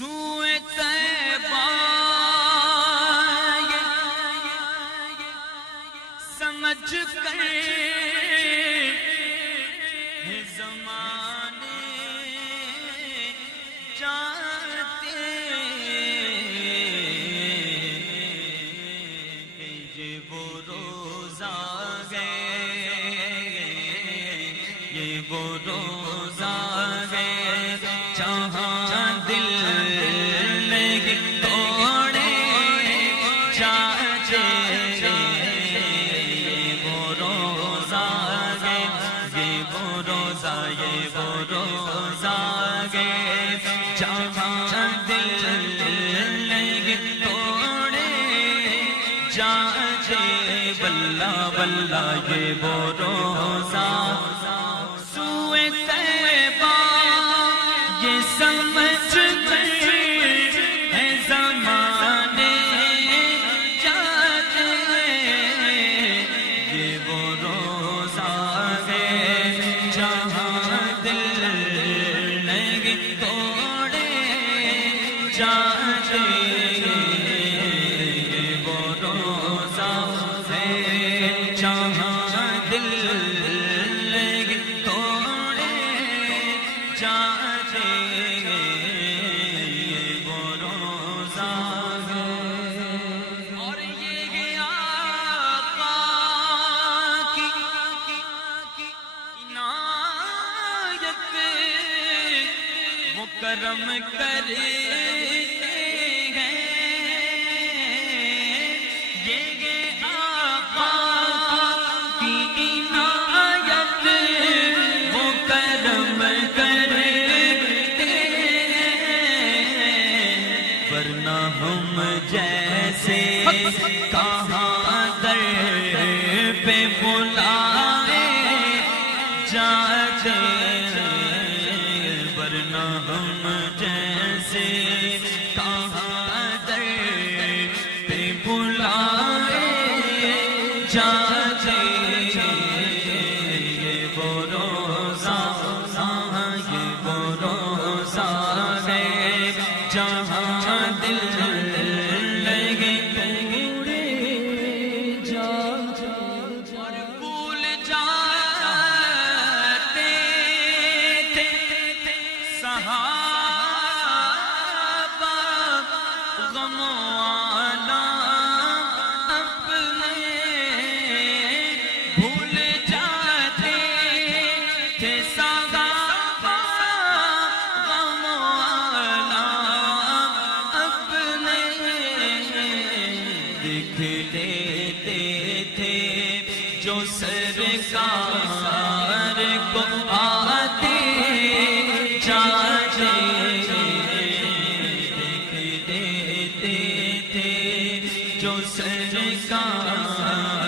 سوئے طیبہ سمجھ کر ہے زمانے جاتے یہ وہ روزہ گئے یہ وہ روزہ گئے جہاں دل توڑے چاچے یہ وہ روزہ گئے یہ وہ روزہ گئے جہاں دل توڑے چاچے واللہ واللہ یہ وہ روزہ سوئے طیبہ یہ سمجھ کر ہے زمانے جاتے یہ وہ روزہ ہے جہاں دل نہیں توڑے جاتے یہ وہ روزہ ہے جہاں دل نہیں توڑے جاتے یہ وہ روزہ ہے اور یہ آقا کی عنایت وہ کرم کرتے ہیں یہ آقا کی عنایت وہ کرم کرتے ہیں ورنہ ہم جیسے کہاں در پہ بلائے جاتے ورنہ ہم جیسے کہاں در پہ بلائے جاتے یہ وہ روزہ یہ وہ روزہ ہے جہاں دل لگے توڑے جاتے اور بھول جاتے تھے صحابہ غم و آلام اپنے بھول جاتے تھے صحابہ غم و آلام اپنے دیکھ لیتے تھے جو سرکار کو آتے جاتے دیکھ لیتے تھے جو سرکار